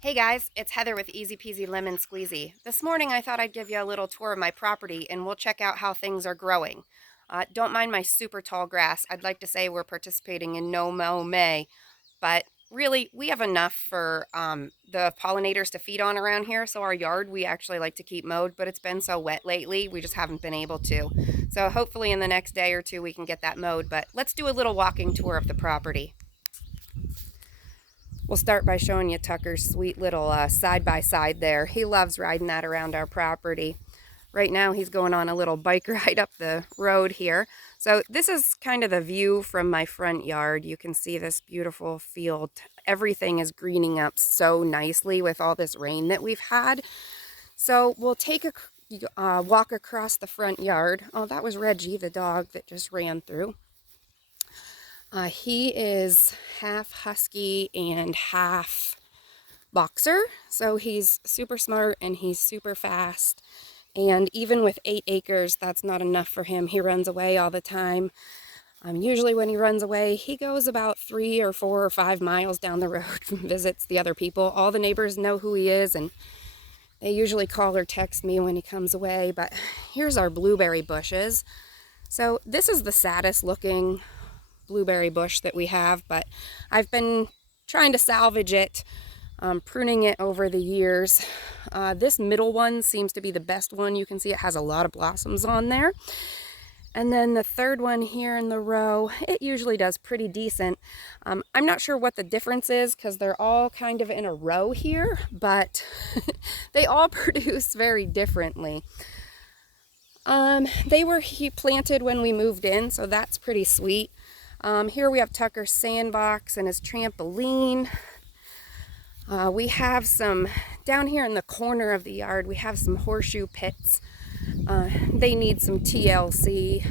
Hey guys, it's Heather with Easy Peasy Lemon Squeezy. This morning I thought I'd give you a little tour of my property and we'll check out how things are growing. Don't mind my super tall grass. I'd like to say we're participating in No Mow May, but really we have enough for the pollinators to feed on around here. So our yard we actually like to keep mowed, but it's been so wet lately we just haven't been able to. So hopefully in the next day or two we can get that mowed, but let's do a little walking tour of the property. We'll start by showing you Tucker's sweet little side-by-side there. He loves riding that around our property. Right now he's going on a little bike ride up the road here. So this is kind of the view from my front yard. You can see this beautiful field. Everything is greening up so nicely with all this rain that we've had. So we'll take a walk across the front yard. Oh, that was Reggie, the dog that just ran through. He is half husky and half boxer, so he's super smart and he's super fast. And even with 8 acres, that's not enough for him. He runs away all the time. Usually when he runs away, he goes about 3 or 4 or 5 miles down the road and visits the other people. All the neighbors know who he is, and they usually call or text me when he comes away. But here's our blueberry bushes. So this is the saddest looking blueberry bush that we have, but I've been trying to salvage it, pruning it over the years. This middle one seems to be the best one. You can see it has a lot of blossoms on there. And then the third one here in the row, it usually does pretty decent. I'm not sure what the difference is because they're all kind of in a row here, but they all produce very differently. They were planted when we moved in, so that's pretty sweet. Here we have Tucker's sandbox and his trampoline. We have some, down here in the corner of the yard, we have some horseshoe pits. They need some TLC.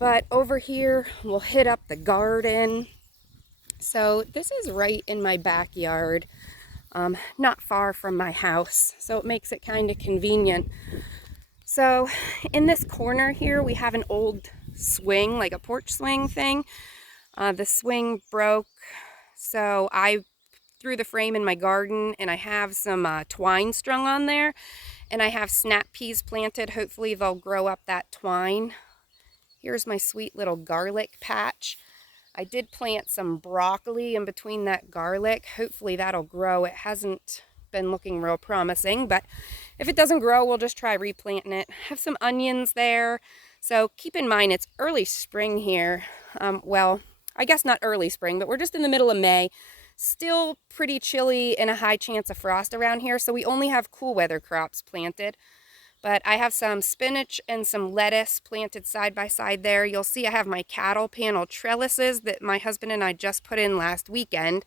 But over here, we'll hit up the garden. So this is right in my backyard, not far from my house. So it makes it kind of convenient. So in this corner here, we have an old swing, like a porch swing thing. The swing broke, so I threw the frame in my garden, and I have some twine strung on there, and I have snap peas planted. Hopefully they'll grow up that twine. Here's my sweet little garlic patch. I did plant some broccoli in between that garlic. Hopefully that'll grow. It hasn't been looking real promising, but if it doesn't grow, we'll just try replanting it. Have some onions there. So keep in mind, it's early spring here. Well, I guess not early spring, but we're just in the middle of May. Still pretty chilly and a high chance of frost around here, so we only have cool weather crops planted. But I have some spinach and some lettuce planted side by side there. You'll see I have my cattle panel trellises that my husband and I just put in last weekend.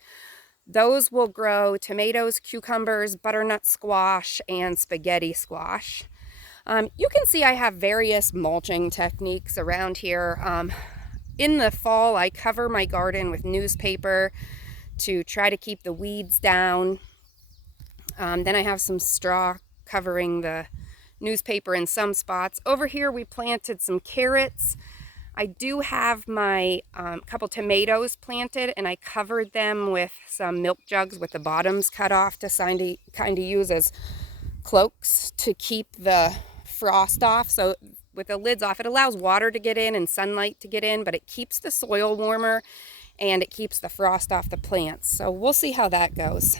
Those will grow tomatoes, cucumbers, butternut squash, and spaghetti squash. You can see I have various mulching techniques around here. In the fall, I cover my garden with newspaper to try to keep the weeds down. Then I have some straw covering the newspaper in some spots. Over here, we planted some carrots. I do have my couple tomatoes planted, and I covered them with some milk jugs with the bottoms cut off to kind of use as cloaks to keep the frost off. So with the lids off, it allows water to get in and sunlight to get in, but it keeps the soil warmer and it keeps the frost off the plants. So we'll see how that goes.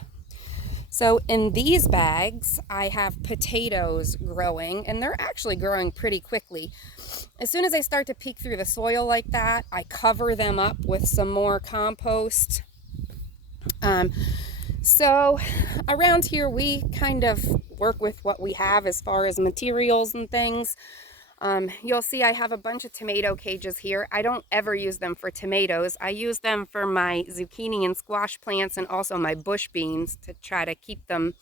So in these bags, I have potatoes growing, and they're actually growing pretty quickly. As soon as they start to peek through the soil like that, I cover them up with some more compost. So around here, we kind of work with what we have as far as materials and things. You'll see I have a bunch of tomato cages here. I don't ever use them for tomatoes. I use them for my zucchini and squash plants and also my bush beans to try to keep them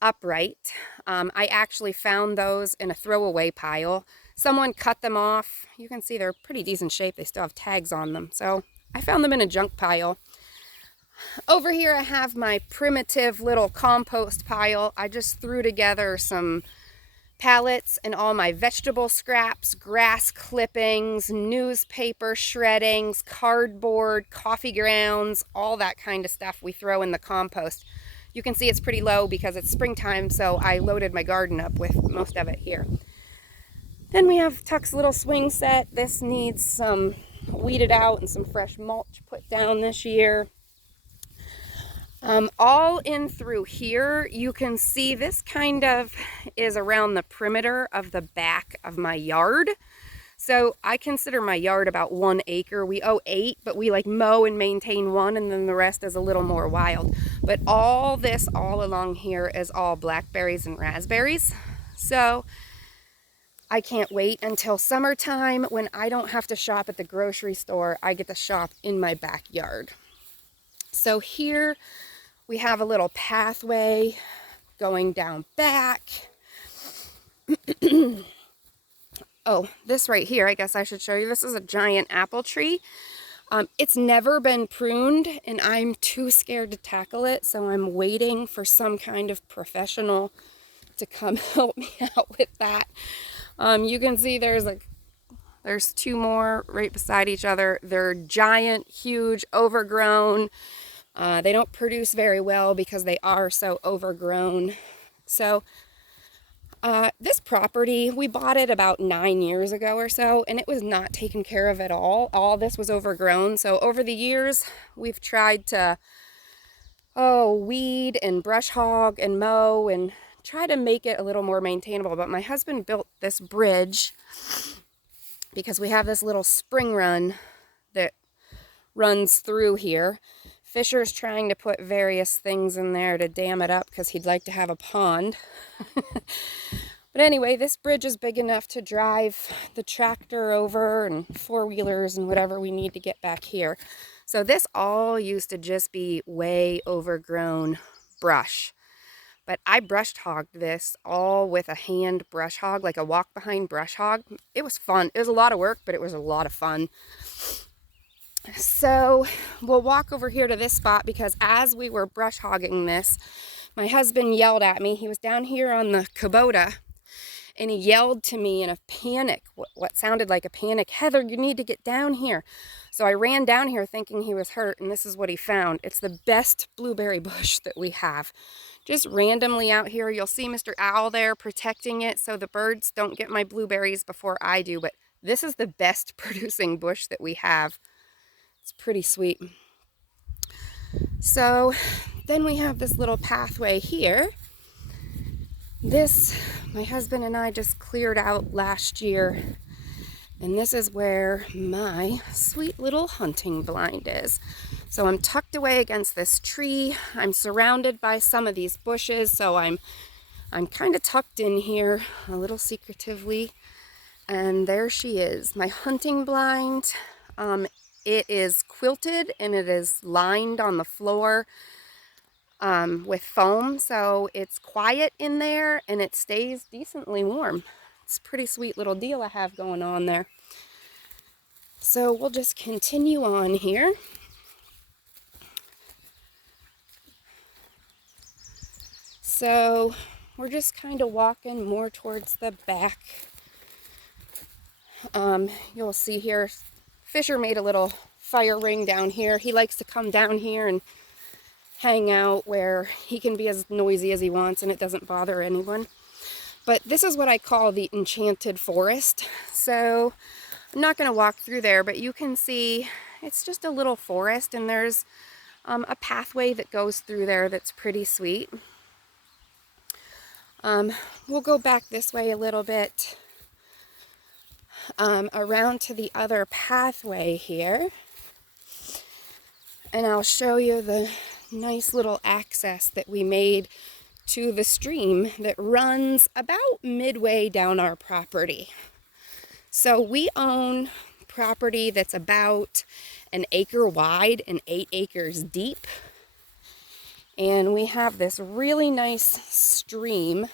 upright. I actually found those in a throwaway pile. Someone cut them off. You can see they're pretty decent shape. They still have tags on them. So I found them in a junk pile. Over here I have my primitive little compost pile. I just threw together some pallets and all my vegetable scraps, grass clippings, newspaper shreddings, cardboard, coffee grounds, all that kind of stuff we throw in the compost. You can see it's pretty low because it's springtime, so I loaded my garden up with most of it here. Then we have Tuck's little swing set. This needs some weeded out and some fresh mulch put down this year. All in through here, you can see this kind of is around the perimeter of the back of my yard. So I consider my yard about 1 acre. We owe 8, but we like mow and maintain 1, and then the rest is a little more wild. But all this all along here is all blackberries and raspberries. So I can't wait until summertime when I don't have to shop at the grocery store. I get to shop in my backyard. So here we have a little pathway going down back. Oh, this right here, I guess I should show you. This is a giant apple tree. It's never been pruned, and I'm too scared to tackle it, so I'm waiting for some kind of professional to come help me out with that. You can see there's 2 more right beside each other. They're giant, huge, overgrown. They don't produce very well because they are so overgrown. So this property, we bought it about 9 years ago or so, and it was not taken care of at all. All this was overgrown. So over the years, we've tried to weed and brush hog and mow and try to make it a little more maintainable. But my husband built this bridge because we have this little spring run that runs through here. Fisher's trying to put various things in there to dam it up because he'd like to have a pond. But anyway, this bridge is big enough to drive the tractor over and 4-wheelers and whatever we need to get back here. So this all used to just be way overgrown brush. But I brush hogged this all with a hand brush hog, like a walk behind brush hog. It was fun. It was a lot of work, but it was a lot of fun. So we'll walk over here to this spot because as we were brush hogging this, my husband yelled at me. He was down here on the Kubota, and he yelled to me in a panic, what sounded like a panic, "Heather, you need to get down here." So I ran down here thinking he was hurt, and this is what he found. It's the best blueberry bush that we have. Just randomly out here, you'll see Mr. Owl there protecting it so the birds don't get my blueberries before I do, but this is the best producing bush that we have. It's pretty sweet. So then we have this little pathway here. This, my husband and I just cleared out last year. And this is where my sweet little hunting blind is. So I'm tucked away against this tree. I'm surrounded by some of these bushes. So I'm kind of tucked in here a little secretively. And there she is, my hunting blind. It is quilted and it is lined on the floor with foam, so it's quiet in there and it stays decently warm. It's a pretty sweet little deal I have going on there. So we'll just continue on here. So we're just kind of walking more towards the back. You'll see here, Fisher made a little fire ring down here. He likes to come down here and hang out where he can be as noisy as he wants and it doesn't bother anyone. But this is what I call the enchanted forest. So I'm not going to walk through there, but you can see it's just a little forest, and there's a pathway that goes through there that's pretty sweet. We'll go back this way a little bit. Around to the other pathway here, and I'll show you the nice little access that we made to the stream that runs about midway down our property. So we own property that's about 1 acre wide and 8 acres deep, and we have this really nice stream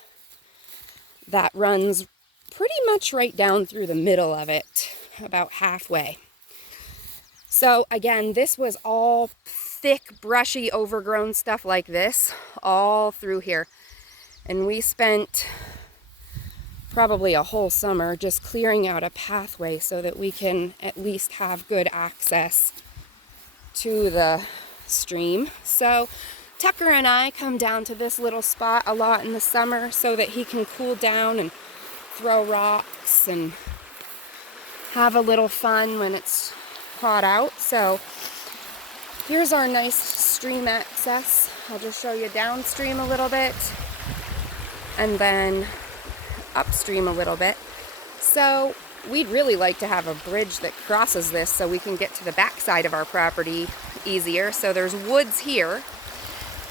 that runs pretty much right down through the middle of it, about halfway. So again, this was all thick, brushy, overgrown stuff like this all through here. And we spent probably a whole summer, just clearing out a pathway so that we can at least have good access to the stream. So Tucker and I come down to this little spot a lot in the summer so that he can cool down and throw rocks and have a little fun when it's hot out. So here's our nice stream access. I'll just show you downstream a little bit and then upstream a little bit. So we'd really like to have a bridge that crosses this so we can get to the back side of our property easier. So there's woods here,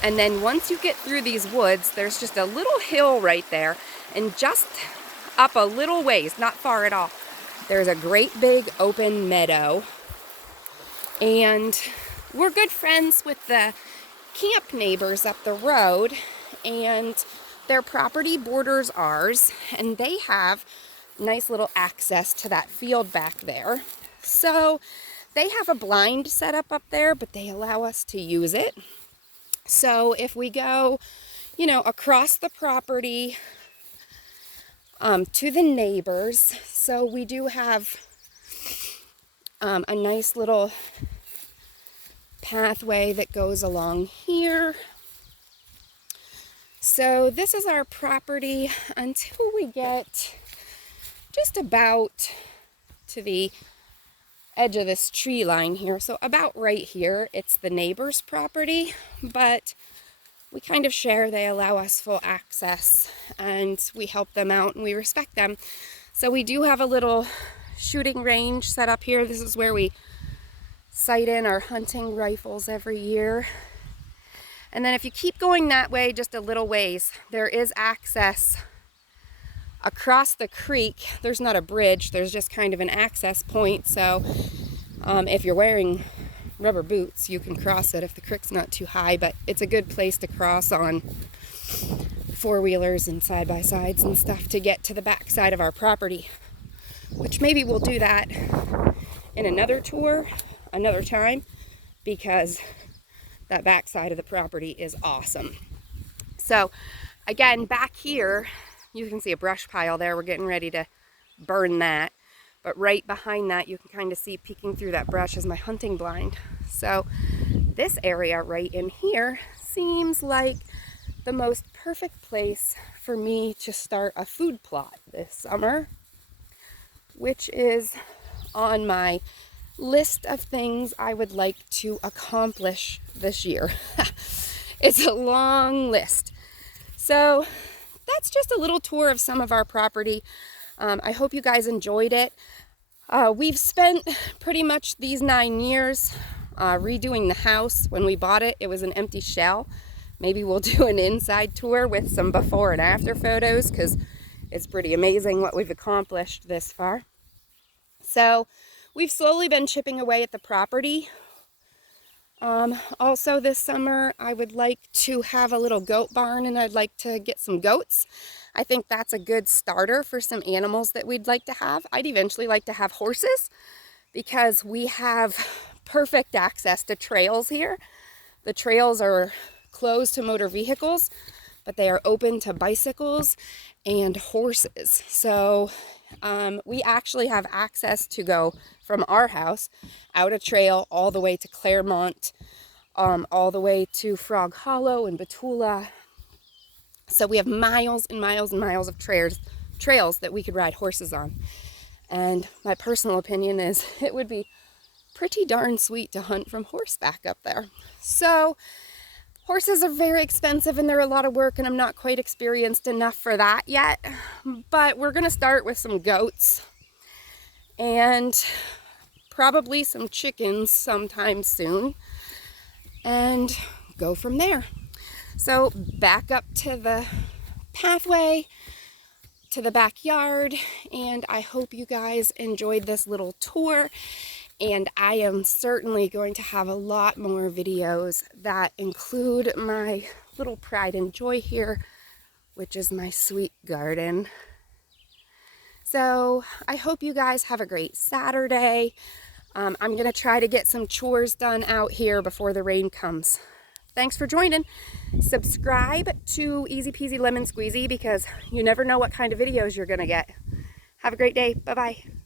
and then once you get through these woods, there's just a little hill right there, and just up a little ways, not far at all, there's a great big open meadow. And we're good friends with the camp neighbors up the road, and their property borders ours, and they have nice little access to that field back there. So they have a blind set up there, but they allow us to use it. So if we go, across the property to the neighbors, so we do have a nice little pathway that goes along here. So this is our property until we get just about to the edge of this tree line here. So about right here, it's the neighbor's property, but we kind of share. They allow us full access, and we help them out and we respect them. So we do have a little shooting range set up here. This is where we sight in our hunting rifles every year. And then if you keep going that way just a little ways, there is access across the creek. There's not a bridge, there's just kind of an access point. So if you're wearing rubber boots, you can cross it if the creek's not too high, but it's a good place to cross on four-wheelers and side-by-sides and stuff to get to the back side of our property, which maybe we'll do that in another tour, another time, because that back side of the property is awesome. So again, back here, you can see a brush pile there. We're getting ready to burn that. But right behind that, you can kind of see peeking through that brush is my hunting blind. So this area right in here seems like the most perfect place for me to start a food plot this summer, which is on my list of things I would like to accomplish this year. It's a long list. So that's just a little tour of some of our property. I hope you guys enjoyed it. We've spent pretty much these 9 years redoing the house. When we bought it, it was an empty shell. Maybe we'll do an inside tour with some before and after photos, because it's pretty amazing what we've accomplished this far. So we've slowly been chipping away at the property. Also this summer, I would like to have a little goat barn, and I'd like to get some goats. I think that's a good starter for some animals that we'd like to have. I'd eventually like to have horses, because we have perfect access to trails here. The trails are closed to motor vehicles, but they are open to bicycles and horses. So we actually have access to go from our house out a trail all the way to Claremont, all the way to Frog Hollow and Batula. So we have miles and miles and miles of trails that we could ride horses on. And my personal opinion is it would be pretty darn sweet to hunt from horseback up there. So horses are very expensive and they're a lot of work, and I'm not quite experienced enough for that yet. But we're going to start with some goats and probably some chickens sometime soon and go from there. So back up to the pathway, to the backyard, and I hope you guys enjoyed this little tour. And I am certainly going to have a lot more videos that include my little pride and joy here, which is my sweet garden. So I hope you guys have a great Saturday. I'm going to try to get some chores done out here before the rain comes. thanks for joining. Subscribe to Easy Peasy Lemon Squeezy because you never know what kind of videos you're going to get. Have a great day. Bye-bye.